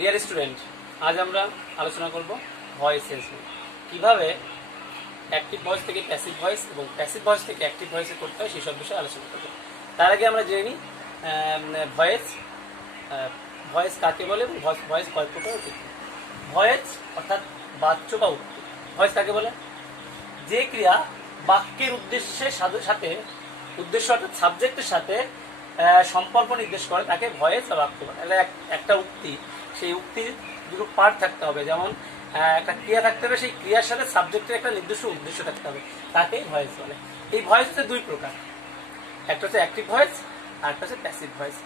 Dear student, আজ আমরা আলোচনা করব ভয়েস চেঞ্জ নিয়ে। কীভাবে অ্যাক্টিভ ভয়েস থেকে প্যাসিভ ভয়েস এবং প্যাসিভ ভয়েস থেকে অ্যাক্টিভ ভয়েসে করতে হয় সেসব বিষয়ে আলোচনা করব। তার আগে আমরা জেনে নিই ভয়েস কাকে বলে এবং ভয়েস কয় প্রকার ঠিক। ভয়েস অর্থাৎ বাচ্য বা উক্তি। ভয়েস কাকে বলে? যে ক্রিয়া বাক্যের উদ্দেশ্যের সাথে উদ্দেশ্য অর্থাৎ সাবজেক্টের সাথে সম্পর্ক নির্দেশ করে তাকে ভয়েস বা বাক্য বলে। একটা উক্তি, সেই উক্তির দুটো পার্ট থাকতে হবে, যেমন একটা ক্রিয়া থাকতে হবে, সেই ক্রিয়ার সাথে সাবজেক্টের একটা নির্দিষ্ট উদ্দেশ্য থাকতে হবে, তাকে ভয়েস বলে। এই ভয়েস হচ্ছে দুই প্রকার, একটা হচ্ছে অ্যাক্টিভ ভয়েস আর একটা হচ্ছে প্যাসিভ ভয়েস।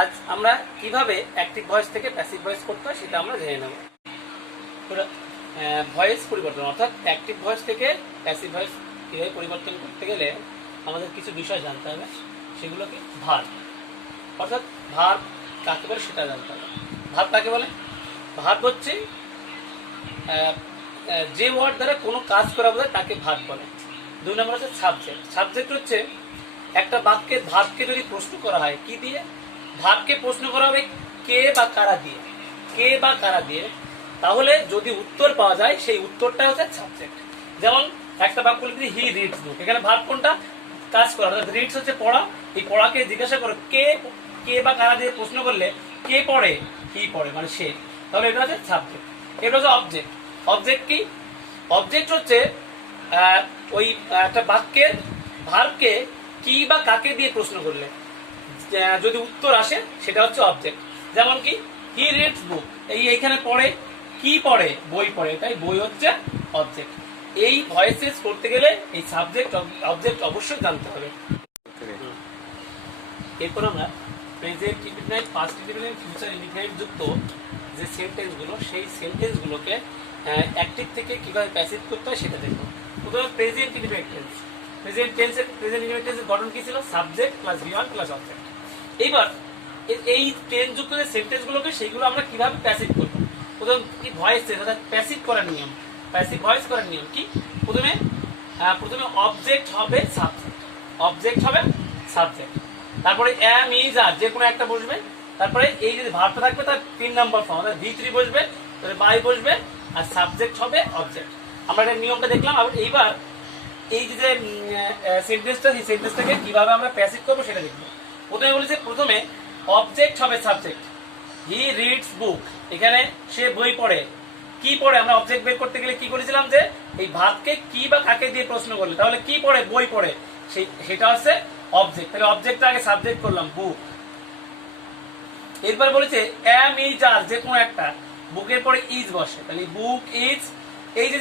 আজ আমরা কিভাবে অ্যাক্টিভ ভয়েস থেকে প্যাসিভ ভয়েস করতে হয় সেটা আমরা জেনে নেব। ভয়েস পরিবর্তন অর্থাৎ অ্যাক্টিভ ভয়েস থেকে প্যাসিভ ভয়েস কীভাবে পরিবর্তন করতে গেলে আমাদের কিছু বিষয় জানতে হবে, সেগুলোকে ভার্ব অর্থাৎ ভার্ব কাকে বলে সেটা জানতে হবে। ভার্ব কাকে বলে? ভার্ব হচ্ছে যে ওয়ার্ড দ্বারা কোনো কাজ করা বোঝায় তাকে ভার্ব বলে। দুই নম্বর হচ্ছে সাবজেক্ট। সাবজেক্ট হচ্ছে একটা বাক্যের ভার্বকে যদি প্রশ্ন করা হয় কি দিয়ে, ভার্বকে প্রশ্ন করা হবে কে বা কারা দিয়ে, কে বা কারা দিয়ে, তাহলে যদি উত্তর পাওয়া যায় সেই উত্তরটা হচ্ছে সাবজেক্ট। যেমন একটা বাক্য লিখে হি রিডস বুক, এখানে ভার্ব কোনটা? কাজ করা, অর্থাৎ রিডস হচ্ছে পড়া। এই পড়াকে জিজ্ঞাসা করো কে, কে বা কারা দিয়ে প্রশ্ন করলে কে পড়ে? হি পড়ে, মানে সে, তাহলে এটা হচ্ছে সাবজেক্ট। এটা হচ্ছে অবজেক্ট। অবজেক্ট কি? অবজেক্ট হচ্ছে ওই একটা বাক্যের ভার্বকে কি বা কাকে দিয়ে প্রশ্ন করলে যদি উত্তর আসে সেটা হচ্ছে অবজেক্ট। যেমন কি হি রিডস বুক, এইখানে পড়ে কি পড়ে? বই পড়ে, তাই বই হচ্ছে অবজেক্ট। এই ভয়েস চেঞ্জ করতে গেলে এই সাবজেক্ট অবজেক্ট অবশ্যই জানতে হবে। এরপর আমরা present indefinite, past indefinite, future indefinite যুক্ত যে সেন্টেন্সগুলো, সেই সেন্টেন্সগুলোকে অ্যাক্টিভ থেকে কিভাবে প্যাসিভ করতে হয় সেটা দেখব। প্রথমে present indefinite tense. Present indefinite টেন্সের গঠন কি ছিল? Subject plus V1 plus object. এইবার এই টেন্স যুক্ত যে সেন্টেন্সগুলোকে সেইগুলো আমরা কিভাবে প্যাসিভ করব? প্রথম কি ভয়েস চেঞ্জ অর্থাৎ প্যাসিভ করার নিয়ম, প্যাসিভ ভয়েস করার নিয়ম কি? প্রথমে অবজেক্ট হবে সাবজেক্ট, অবজেক্ট হবে সাবজেক্ট, তারপরে এম ইজ আর যে কোনো একটা বসবে, তারপরে এই যদি ভার্বটা থাকবে তার 3 নম্বর ফর্ম অর্থাৎ V3 বসবে, তারপরে বাই বসবে, আর সাবজেক্ট হবে অবজেক্ট। আমরা এই নিয়মটা দেখলাম। আর এইবার এই যে সেন্টেন্সটা, সেই সেন্টেন্সটাকে কিভাবে আমরা প্যাসিভ করবো সেটা দেখবো। প্রথমে বলেছে প্রথমে অবজেক্ট হবে সাবজেক্ট। হি রিডস বুক, এখানে সে বই পড়ে। কি পড়ে? আমরা অবজেক্ট বের করতে গেলে কি করেছিলাম যে এই ভাবকে কি বা কাকে দিয়ে প্রশ্ন করলে, তাহলে কি পড়ে? বই পড়ে, সেটা হচ্ছে অবজেক্ট। তাহলে অবজেক্টটা আগে সাবজেক্ট করলাম বুক। এরপর বলেছে এম ইজ আর যে কোনো একটা, বুকের পরে ইজ বসে, তাহলে বুক ইজ। এই যে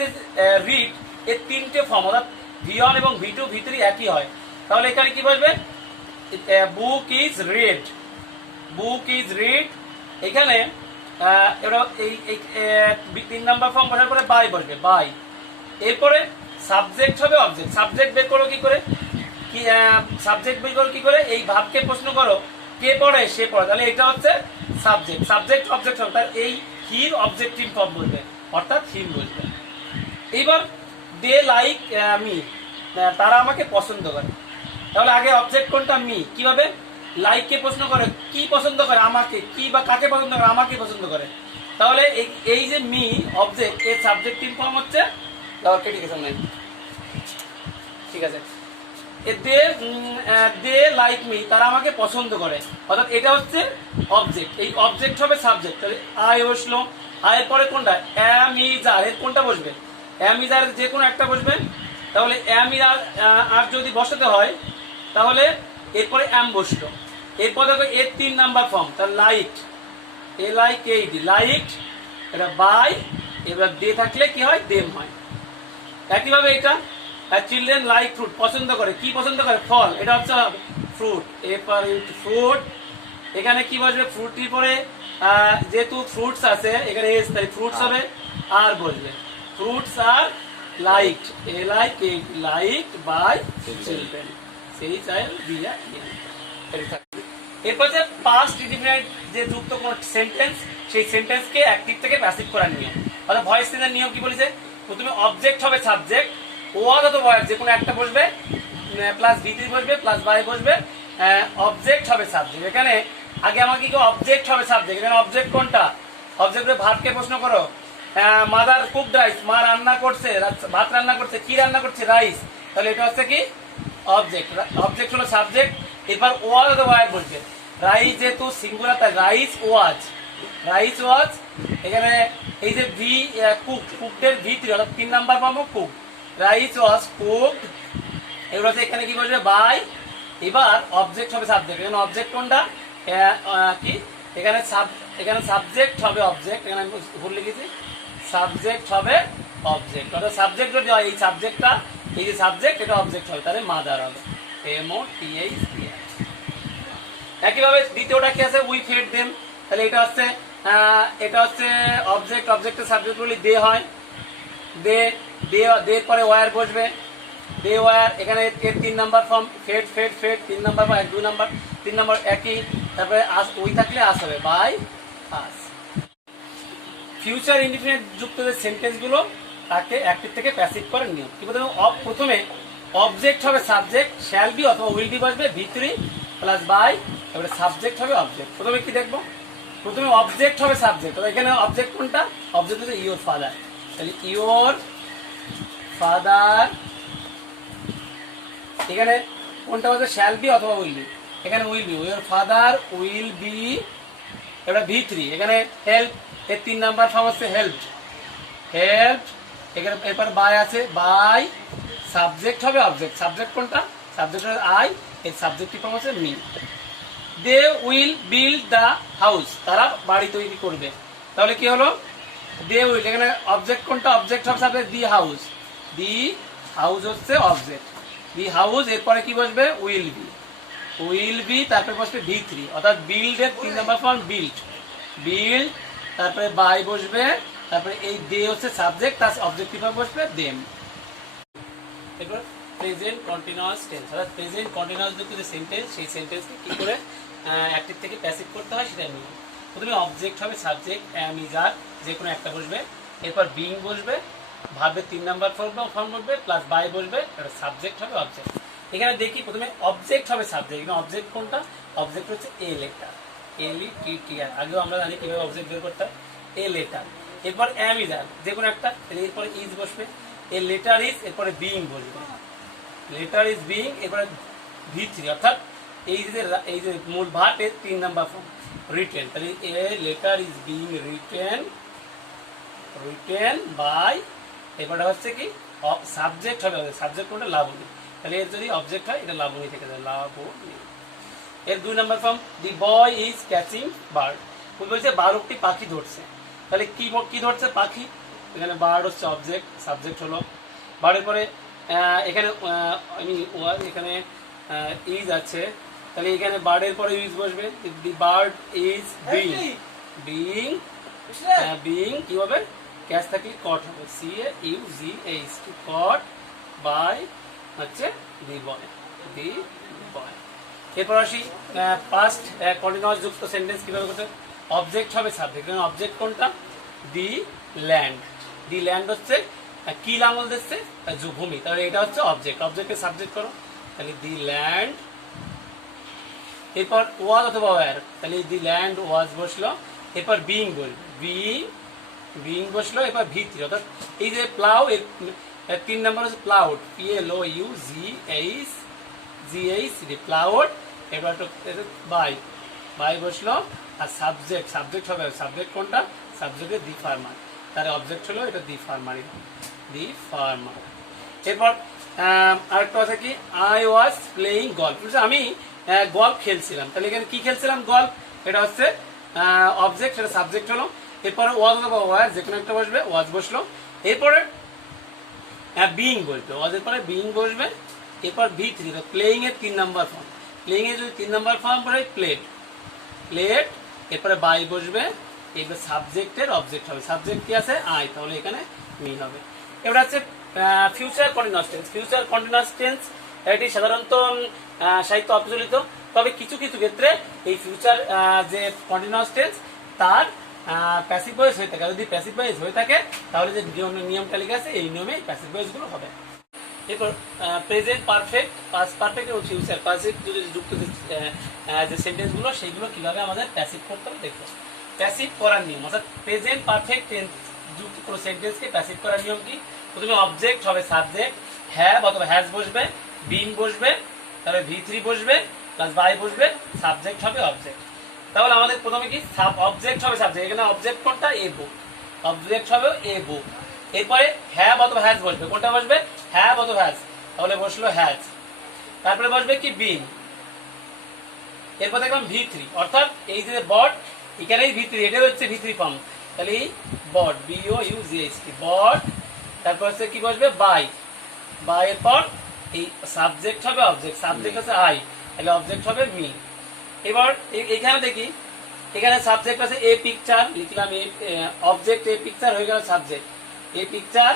রিড, এর 3টে ফর্ম অর্থাৎ V1 এবং V2 V3 একই হয়, তাহলে এখানে কি বসবে? Book is read, book is read. এখানে এই 3 নম্বর ফর্ম বসার পরে বাই বসবে, বাই। এরপরে সাবজেক্ট হবে অবজেক্ট। সাবজেক্ট বের করো কি করে? কি সাবজেক্ট বের করো কি করে? এই ভাবকে প্রশ্ন করো কে পড়ে? সে পড়ে, তাহলে এটা হচ্ছে সাবজেক্ট। সাবজেক্ট অবজেক্ট হবে, তাহলে এই হির অবজেক্টিভ ফর্ম বলবে অর্থাৎ হিম বলবে। এইবার দে লাইক মি, তারা আমাকে পছন্দ করে, তাহলে আগে অবজেক্ট কোনটা? মি। কিভাবে? লাইককে প্রশ্ন করে কি পছন্দ করে? আমাকে। কি বা কাকে পছন্দ করে? আমাকে পছন্দ করে, তাহলে এই যে মি অবজেক্ট, এর সাবজেক্টিভ ফর্ম হচ্ছে ঠিক আছে, দে লাইক মি, তারা আমাকে পছন্দ করে, অর্থাৎ এটা হচ্ছে অবজেক্ট। এই অবজেক্ট হবে সাবজেক্ট, তাহলে আই বসলো। আয়ের পরে কোনটা? এম ইজ আর, এর কোনটা বসবে? এম ইজ আর যে কোনো একটা বসবে, তাহলে এম ইজ আর যদি বসাতে হয় তাহলে এরপরে এম বসলো। এরপর দেখো এর 3 নাম্বার ফর্ম, তাহলে লাইট, এ লাইক এই দি লাইট, এটা বাই। এবার দে থাকলে কি হয়? দেম হয়। একইভাবে এটা চিলড্রেন লাইক ফ্রুট, পছন্দ করে। কি পছন্দ করে? ফল, এটা হচ্ছে ফ্রুট, এরপর ফ্রুট। এখানে কি বসবে? ফ্রুটির পরে যেহেতু ফ্রুটস আছে এখানে এস, তাই ফ্রুটস হবে আর বসবে। ফ্রুটস আর লাইকড, এ লাইক এই লাইকড বাই চিলড্রেন, সেই চাইল্ড দিয়া। এরপর যে পাস্ট ইনডিফিনাইট যে যুক্ত কোন সেন্টেন্স, সেই সেন্টেন্সকে অ্যাক্টিভ থেকে প্যাসিভ করার নিয়ম অর্থাৎ ভয়েস চেঞ্জের নিয়ম কি বলেছে? প্রথমে অবজেক্ট হবে সাবজেক্ট, ওয়ার্ড অথবা ওয়ার্ড যে কোনো একটা বসবে, প্লাস V3 বসবে, প্লাস বাই বসবে, অবজেক্ট হবে সাবজেক্ট। এখানে আগে আমাকে কি অবজেক্ট হবে সাবজেক্ট, এখানে অবজেক্ট কোনটা? অবজেক্টে ভাতকে প্রশ্ন করো, মাদার কুক রাইস, মা রান্না করছে, ভাত রান্না করছে, কি রান্না করছে, রাইস, তাহলে এটা হচ্ছে কি অবজেক্ট। অবজেক্ট হলো সাবজেক্ট। এবার ওয়াজ অথবা ওয়ার বলছে, রাইস যেহেতু সিঙ্গুলার তাই রাইস ওয়াজ, রাইস ওয়াজ। এখানে এই যে ভি কুক, কুকডের ভি3 অর্থাৎ 3 নাম্বার পাবো কুক, রাইস ওয়াজ কুকড। এবার হচ্ছে এখানে কি বলছে বাই। এবার অবজেক্ট হবে সাবজেক্ট, এখানে অবজেক্ট কোনটা কি, এখানে সাবজেক্ট হবে অবজেক্ট, এখানে আমি ভুল লিখেছি, সাবজেক্ট হবে অবজেক্ট। অর্থাৎ সাবজেক্ট যদি হয় এই সাবজেক্টটা, এই যে সাবজেক্ট এটা অবজেক্ট হবে, তাহলে মাদার হবে MOTH। একইভাবে দ্বিতীয়টা কি আছে, উই ফেড দেম, তাহলে এটা হচ্ছে অবজেক্ট, অবজেক্টের সাবজেক্টগুলি দে হয়, দে দে পরে ওয়ার বসবে, দে ওয়ার। এখানে এর 3 number form, fed fed fed 3 number বা 2 নাম্বার, 3 নাম্বার একই। তারপরে আস, উই থাকলে আস হবে, বাই আস। ফিউচার ইনডিফিনিট যুক্ত যে সেন্টেন্সগুলো তাকে অ্যাক্টিভ থেকে প্যাসিভ করার নিয়ম কি বলতে, প্রথমে অবজেক্ট হবে সাবজেক্ট, শ্যাল বি অথবা উইল বি বসবে, ভি3 প্লাস বাই, এবারে সাবজেক্ট হবে অবজেক্ট। প্রথমে কি দেখবো, প্রথমে অবজেক্ট হবে সাবজেক্ট, এখানে অবজেক্ট কোনটা, অবজেক্ট হচ্ছে ইওর ফাদার, তাহলে ইওর ফাদার। এখানে কোনটা হচ্ছে শ্যাল বি অথবা উইল বি, এখানে will be, your father will be. এবার ভি3, এখানে হেল্প, এর 3 নাম্বার ফর্ম হচ্ছে হেল্প, হেল্প। এখানে এরপর বাই আছে, বাই, সাবজেক্ট হবে অবজেক্ট, সাবজেক্ট কোনটা, সাবজেক্ট হবে আই, এর সাবজেক্টিভ ফর্ম হচ্ছে me. They will build the house, তারা বাড়ি তৈরি করবে, তাহলে কি হলো দে উইল, এখানে অবজেক্ট কোনটা, অবজেক্ট হবে subject the house, the house হচ্ছে অবজেক্ট, দি হাউস। এরপরে কি বসবে উইল বি, উইল বি, তারপরে বসবে ভি3 অর্থাৎ বিল্ড এর 3 নাম্বার ফর্ম বিল্ড, বিল্ড। তারপরে বাই বসবে, তারপরে এই দে হচ্ছে সাবজেক্ট, তার অবজেক্টিভ বসবে দেম। এরপর প্রেজেন্ট কন্টিনিউয়াস টেন্স, অর্থাৎ প্রেজেন্ট কন্টিনিউয়াস যুক্ত যে সেন্টেন্স, সেই সেন্টেন্সকে কি করে অ্যাক্টিভ থেকে প্যাসিভ করতে হয় সেটা নিয়ে। প্রথমে অবজেক্ট হবে সাবজেক্ট, অ্যাম ইজ আর, যে কোনো একটা বসবে, এরপর বিং বসবে, ভার্বের 3 নাম্বার ফর্ম বসবে, প্লাস বাই বসবে, এটা সাবজেক্ট হবে অবজেক্ট। এখানে দেখি প্রথমে অবজেক্ট হবে সাবজেক্ট, এখানে অবজেক্ট কোনটা, অবজেক্ট হচ্ছে এ লেটার, LETTR, আগেও আমরা জানি কিভাবে অবজেক্ট বের করতে হয়, এ লেটার। এরপর অ্যাম ইজ আর, যে কোনো একটা, এরপরে ইজ বসবে, এ লেটার ইজ, এরপরে বিং বসবে, লেটার ইজ বিং, এরপরে ভি3 অর্থাৎ এই যে মূল ভার্ব এর 3 নাম্বার ফর্ম রিটেন, তাহলে a letter is being written, written by, এবারে হচ্ছে কি সাবজেক্ট হবে, সাবজেক্ট কোনটা লাবণী, তাহলে এর যদি অবজেক্ট হয় এটা লাবণী থেকে যায়, লাবণী। এর 2 number form the boy is catching bird, বলছে বালকটি পাখি ধরছে, তাহলে কি ধরছে, পাখি, এখানে বার্ড হচ্ছে অবজেক্ট, সাবজেক্ট হলো বার্ডের পরে এখানে এখানে ইজ আছে, তাহলে এখানে বার্ডের পরে ইজ বসবে, the bird is being, being being কি হবে, ক্যাচ থাকলে কট হবে, CAUGH, কট বাই হচ্ছে দি বয়, দি বয়। এরপর আসি পাস্ট কন্টিনিউয়াস যুক্ত সেন্টেন্স কিভাবে করতে, অবজেক্ট হবে সাবজেক্ট, অবজেক্ট কোনটা, দি ল্যান্ড, দি ল্যান্ড হচ্ছে কি লাঙ্গল দিচ্ছে, ভূমি, তাহলে এটা হচ্ছে অবজেক্ট, অবজেক্টকে সাবজেক্ট করো, তাহলে দি ল্যান্ড। এরপর ওয়াজ অথবা ওয়্যার, তাহলে দি ল্যান্ড ওয়াজ বসলো, এরপর বিং বসবে, বিং বসলো, এরপর ভি3 অর্থাৎ এই যে প্লাউ, এর 3 নাম্বার হচ্ছে প্লাউড, PLOUGHD, প্লাউড। এবার বাই বসলো, আর সাবজেক্ট হবে, সাবজেক্ট কোনটা, সাবজেক্টের দি ফার্মার, তার অবজেক্ট হলো এটা দি ফার্মারই, দি ফার্মার। এরপর আরেকটা কথা কি, আই ওয়াজ প্লেইং গল্ফ, আমি গল্ফ খেলছিলাম, তাহলে এখানে কি খেলছিলাম, গল্ফ, এটা হচ্ছে অবজেক্ট, সেটা সাবজেক্ট হলো। এরপরে ওয়াজ অথবা ওয়ার, যে কোনো একটা বসবে, ওয়াজ বসলো, এরপরে বিং বসবে, ওয়াজের পরে বিং বসবে, এরপর ভি3 প্লেইং এর 3 নাম্বার ফর্ম, প্লেইং এর যদি 3 নাম্বার ফর্ম পড়ে প্লেড, প্লেড, এরপরে বাই বসবে, এবার সাবজেক্টের অবজেক্ট হবে, সাবজেক্ট কি আছে আই, তাহলে এখানে মি হবে। এবার হচ্ছে future continuous tense, future continuous tense এটি সাধারণত সাহিত্য অপ্রচলিত, তবে কিছু কিছু ক্ষেত্রে এই ফিউচার যে কন্টিনিউয়াস টেন্স তার প্যাসিভ ভয়েস হয়ে থাকে, যদি প্যাসিভ ভয়েস হয়ে থাকে তাহলে যে নিয়ম তালিকা আছে এই নিয়মে প্যাসিভ ভয়েস গুলো হবে। এরপর প্রেজেন্ট পারফেক্ট, পাস্ট পারফেক্ট এবং ফিউচার পারফেক্ট যদি যুক্ত যে সেন্টেন্স গুলো সেইগুলো কিভাবে আমাদের প্যাসিভ করতে হবে দেখবো। প্যাসিভ করার নিয়ম, অর্থাৎ প্রেজেন্ট পারফেক্ট টেন্স যুক্ত কোনো সেন্টেন্সকে প্যাসিভ করার নিয়ম কি? প্রথমে অবজেক্ট হবে সাবজেক্ট, হ্যাভ অথবা হ্যাজ বসবে, বিন বসবে, তারপরে V3 বসবে, প্লাস বাই বসবে, সাবজেক্ট হবে অবজেক্ট। তাহলে আমাদের প্রথমে কি অবজেক্ট হবে সাবজেক্ট, এখানে অবজেক্ট কোনটা? এ বুক, অবজেক্ট হবে এ বুক। এরপরে হ্যাভ অথবা হ্যাজ বসবে, কোনটা বসবে? হ্যাভ অথবা হ্যাজ, তাহলে বসলো হ্যাজ। তারপরে বসবে কি? বিন। এরপর দেখলাম V3, অর্থাৎ এই যে বট, এখানেই V3, এটা হচ্ছে V3 ফর্ম, তাহলে বট, BOUGHT বট। তারপর হচ্ছে কি বসবে? বাই, বাই এর পর এই সাবজেক্ট হবে অবজেক্ট, সাবজেক্ট হচ্ছে আই, তাহলে অবজেক্ট হবে মি। এবার এখানে দেখি, এখানে সাবজেক্ট আছে এ পিকচার, লিখলাম এ, অবজেক্ট এ পিকচার হয়ে গেল সাবজেক্ট, এ পিকচার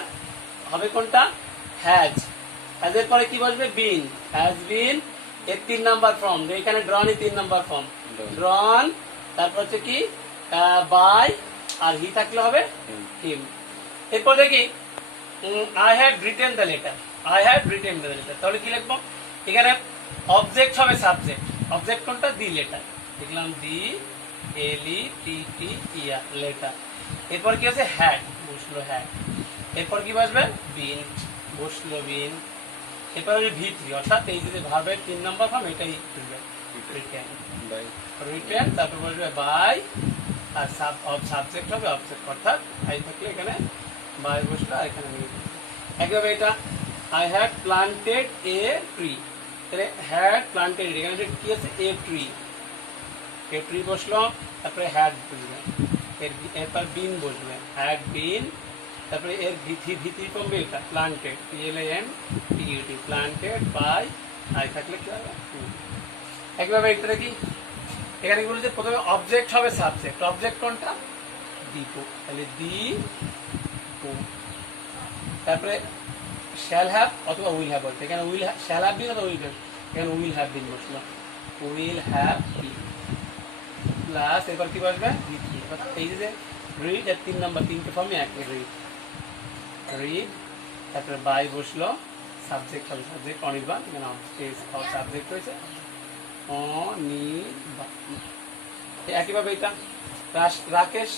হবে কোনটা? হ্যাজ। হ্যাজের পরে কি বসবে? বিন, হ্যাজ বিন এর 3 নাম্বার ফর্ম, এখানে ড্রন এর 3 নাম্বার ফর্ম, ড্রন। তারপর হচ্ছে কি? বাই, আর হি থাকলে হবে হিম। এরপর দেখি I have written the letter, I have written the letter, তাহলে কি লিখবো? এখানে অবজেক্ট হবে সাবজেক্ট, অবজেক্ট কোনটা? দি লেটার, লিখলাম দি, LETTER লেটার। এরপর কি আছে? হ্যাড, বসলো হ্যাড। এরপর কি বসবে? বিন, বসলো বিন। এরপর হবে V3, অর্থাৎ এই যে ভার্বের 3 নাম্বার ফর্ম, এটাই রিটেন, রিটেন। তারপর বসবে বাই, আর সাবজেক্ট হবে অবজেক্ট, অর্থাৎ আই থাকলে এখানে বাই বসলো, আর এখানে একইভাবে এটা I had planted a tree, তাহলে হ্যাড প্লান্টেড, এখানে কি আছে? এ ট্রি, এ ট্রি বসলো, তারপরে হ্যাড বসবে, এরপর বিন বসবে, হ্যাড বিন। তারপরে এর V3 কমবে, এটা planted, PLANTED, planted by, I থাকলে কি হবে? একইভাবে এটা কি, এখানে কি বলছে? প্রথমে অবজেক্ট হবে সাবজেক্ট, অবজেক্ট কোনটা? দিপু, তাহলে দিপু। তারপরে শ্যাল হ্যাভ অথবা উইল হ্যাভ বলতে, এখানে উইল শ্যাল হ্যাভ বিন অথবা উইল হ্যাভ, এখানে উইল হ্যাভ বিন বসলো, উইল হ্যাভ বিন। প্লাস এবার কি বসবে? V3, এই যে রিড এর 3 নাম্বার, 3টে ফর্মে একই রিড, রিড। তারপরে বাই বসলো, সাবজেক্ট হবে সাবজেক্ট অনির্বাণ, এখানে সাবজেক্ট হয়েছে অনির্বাণ। একইভাবে এটা Rakesh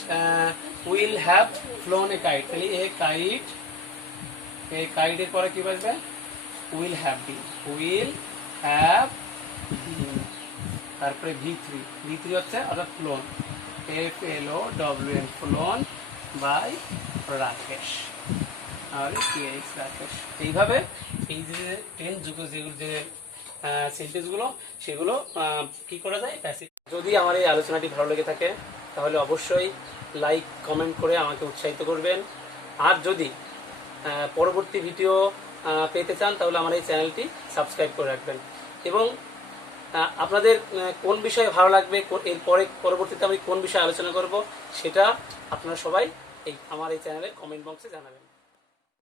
will have flown a kite, তাহলে এ কাইট, এই কাইটের পরে কি বসবে? Will have been, will have been. তারপরে V3 হচ্ছে অর্থাৎ flown, FLOWN, flown by Rakesh, আর রাকেশ। এইভাবে এই যে টেন্স যুক্ত যেগুলো যে সেন্টেন্সগুলো, সেগুলো কি করা যায়? প্যাসিভ। যদি আমার এই আলোচনাটি ভালো লেগে থাকে তাহলে অবশ্যই লাইক কমেন্ট করে আমাকে উৎসাহিত করবেন। আর যদি পরবর্তী ভিডিও পেতে চান তাহলে আমার এই চ্যানেলটি সাবস্ক্রাইব করে রাখবেন। এবং আপনাদের কোন বিষয়ে ভালো লাগবে, এরপরে পরবর্তীতে আমি কোন বিষয়ে আলোচনা করব, সেটা আপনারা সবাই আমার এই চ্যানেলের কমেন্ট বক্সে জানাবেন।